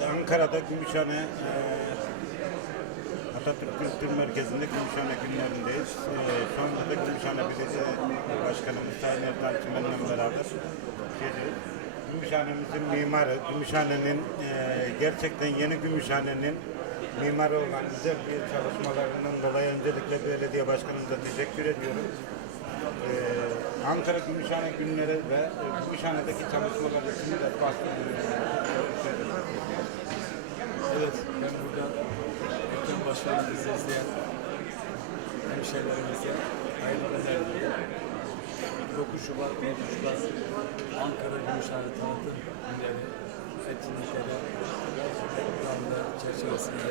Evet, Ankara'da Gümüşhane e, Atatürk Kültür Merkezi'nde Gümüşhane günlerindeyiz. E, şu anda da Gümüşhane Belediye Başkanımız Sayın Ertan Çimen'le beraber geliyoruz. Gümüşhane'mizin mimarı, Gümüşhane'nin e, gerçekten yeni Gümüşhane'nin mimarı olan güzel bir çalışmalarından dolayı öncelikle belediye başkanımıza teşekkür ediyorum. E, Ankara Gümüşhane günleri ve e, Gümüşhane'deki çalışmalar için de bahsediyorum. Evet, ben buradan bütün başkanımızı izleyen hemşehrilerimize hayırlı günler diliyorum. 9 Şubat, 9 Şubat Ankara Gümüşhane Tanıtım Günleri etkinlikleri programda çerçevesinde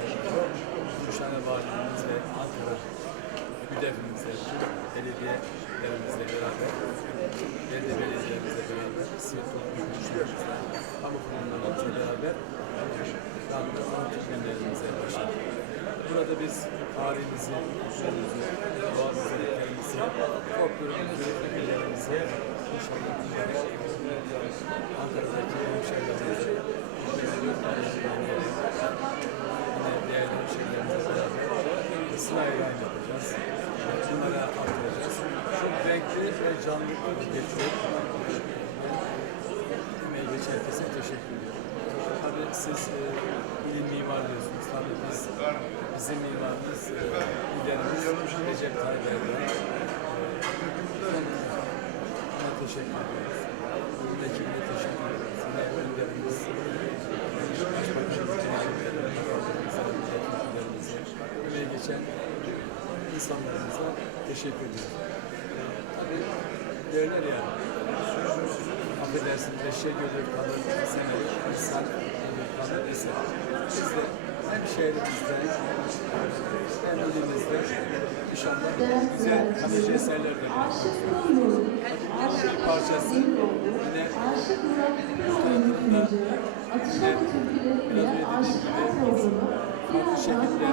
Gümüşhane Valiliğimiz ve Ankara müdevrimizle, belediyelerimizle beraber, belediye belediyelerimizle beraber, sivil toplum kuruluşlarımızla, kamu kurumlarımızla beraber anda tanıtım günlerimize başladık. Burada biz tarihimizi, kültürümüzü, doğa güzelliklerimizi, folklorumuzu, ülkelerimizi inşallah Ankara'daki hemşehrilerimize, yine değerli hemşehrilerimizle beraber sınavı yayın yapacağız. Bunlara aktaracağız. Çok renkli ve canlı. Emeği geçen herkese teşekkür ediyorum. Tabii siz e, ilim mimar diyorsunuz. Tabii biz, bizim mimarımız, e, liderimiz Recep Tayyip Erdoğan. E, ona teşekkür ediyoruz. Ekibine teşekkür ediyoruz. Yine emeği geçen insanlarımıza teşekkür ediyoruz. E, tabii derler yani, affedersin eşeğe görür kalır senedir, insan görür kalır ise biz de hem şehrimizde hem ilimizde inşallah güzel kalıcı eserler de bir parçası yine yine biraz önce dediğim gibi farklı şekilde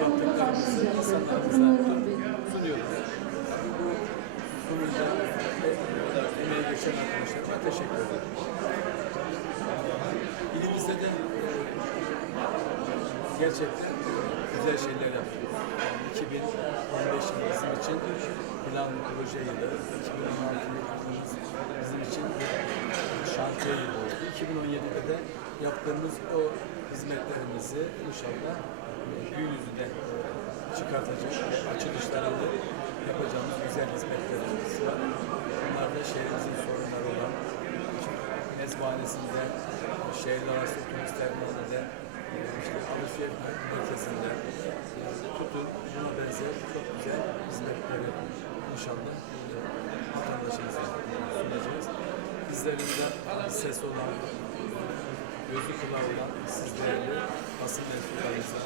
yaptıklarımızı insanlarımıza sunuyoruz. Bu sununca geçen arkadaşlarıma teşekkür ederim. İlimizde de e, gerçekten güzel şeyler yapıyoruz. Yani 2015 yılı bizim için plan proje yılı, 2016 yılımız bizim için şantiye yılı oldu. 2017'de de yaptığımız o hizmetlerimizi inşallah gün yüzüne çıkartacak açılışlarını yapacağımız güzel hizmetlerimiz var. Bunlar da şehrimizin mezbahanesinde, şehirler arası otobüs terminalinde, işte alışveriş merkezinde tutun buna benzer çok güzel hizmetleri inşallah e, vatandaşımıza sunacağız. Bizlerin ses olan, gözü kulağı olan siz değerli basın mensuplarınıza,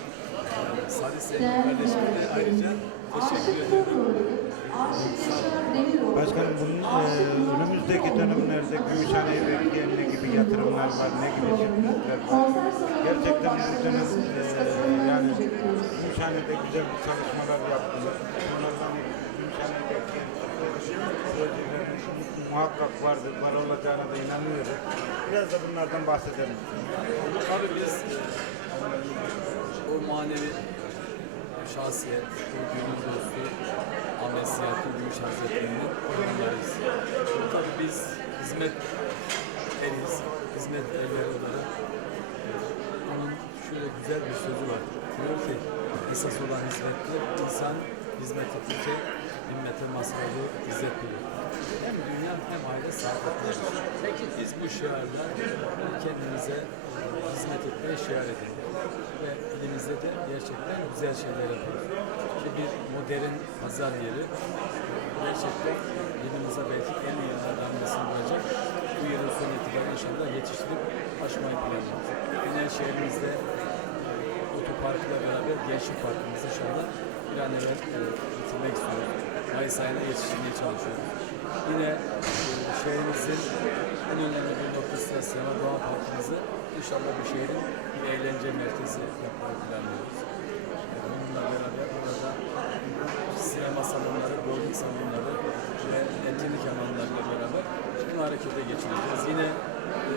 e, Salih Sevgi kardeşime de ayrıca teşekkür ediyorum. Başkanım bunun e, önümüzdeki dönemlerde Gümüşhane'ye belediye ne gibi yatırımlar var, ne gibi şirketler var? Gerçekten bu dönem e, yani Gümüşhane'de güzel çalışmalar yaptınız. Bunlardan Gümüşhane'deki projelerin muhakkak vardır, var olacağına da inanıyorum. Biraz da bunlardan bahsedelim. Tabii biz e, o manevi şahsiyet, o gönül dostu Ahmet Siyahattin Gümüş Hazretleri'nin oyunlarıyız. Tabii biz hizmet eriz, hizmet erleri olarak e, onun şöyle güzel bir sözü var. Diyor ki esas olan hizmettir, insan hizmet ettikçe himmete masrafı izzet. Hem dünya hem aile. Peki biz bu şiarla kendimize hizmet etmeye şiar edildik. Ve elimizde de gerçekten güzel şeyler yapıyoruz. İşte bir modern pazar yeri gerçekten yılımıza belki en iyi adamlasını bulacak. Bu yılın son itibariyle inşallah yetiştirip açmayı planlıyoruz. Yine şehrimizde otoparkla beraber gençlik parkımızı inşallah bir an evvel e, bitirmek istiyoruz. Mayıs ayına yetiştirmeye çalışıyoruz. Yine e, şehrimizin en önemli bir noktası da Sinema Doğa Parkımızı inşallah bu şehrin bir eğlence merkezi yapmayı planlıyoruz. E, Bununla beraber burada sinema salonları, bowling salonları ve etkinlik alanlarıyla beraber bunu harekete geçireceğiz. Yine e,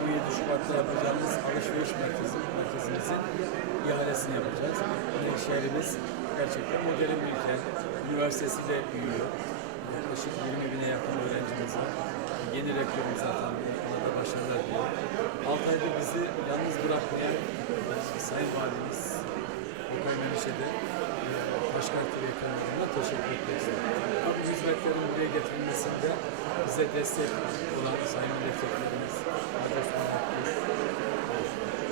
27 Şubat'ta yapacağımız alışveriş merkezi, merkezimizin ihalesini yapacağız. Yine şehrimiz gerçekten modern bir kent. Üniversitesiyle büyüyor. Yaklaşık 20 bine yakın öğrencimiz var. Yeni rektörümüz zaten ona da başarılar diliyor. 6 aydır bizi yalnız bırakmayan Sayın Valimiz Okay Menişe'de Başkan Ekrem'e teşekkür etmek istiyorum. Bu hizmetlerin buraya getirilmesinde bize destek olan Sayın Milletvekillerimiz Hacı Osman Hakkı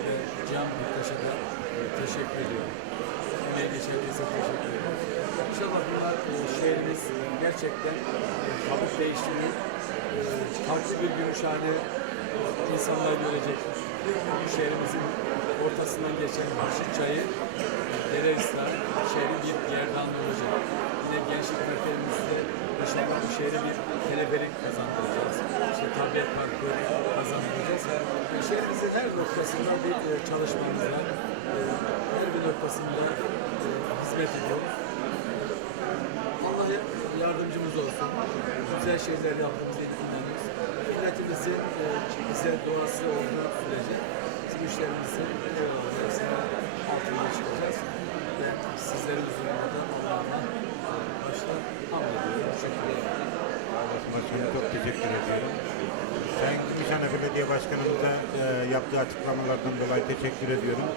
ve Cihan Bektaş'a da teşekkür ediyorum. Emeğe geçerliyse teşekkür ediyorum. İnşallah bunlar e, şehrimiz gerçekten e, kabuk değiştiğini e, farklı bir Gümüşhane insanlar görecek. Bu şehrimizin ortasından geçen Başlık Çayı, Dere İslam, şehrin bir gerdanlığı olacak. Yine gençlik merkezimizde inşallah bu şehre bir teleferik kazandıracağız. İşte tabiat parkı kazandıracağız. Yani şehrimizin her noktasında bir e, çalışmamız var. E, her bir noktasında e, hizmet ediyoruz. Allah yardımcımız olsun. Güzel şeyler yaptığımıza inanıyoruz. Milletimizin e, bize doğası olduğu sürece bizim işlerimizin e, arasında altına çıkacağız. Ve sizlerin huzurunda da Allah'ıma e, başta hamd ediyorum. Teşekkür ederim. Başkanım çok teşekkür ediyorum. Sayın Gümüşhane Belediye Başkanımıza e, yaptığı açıklamalardan dolayı teşekkür ediyorum.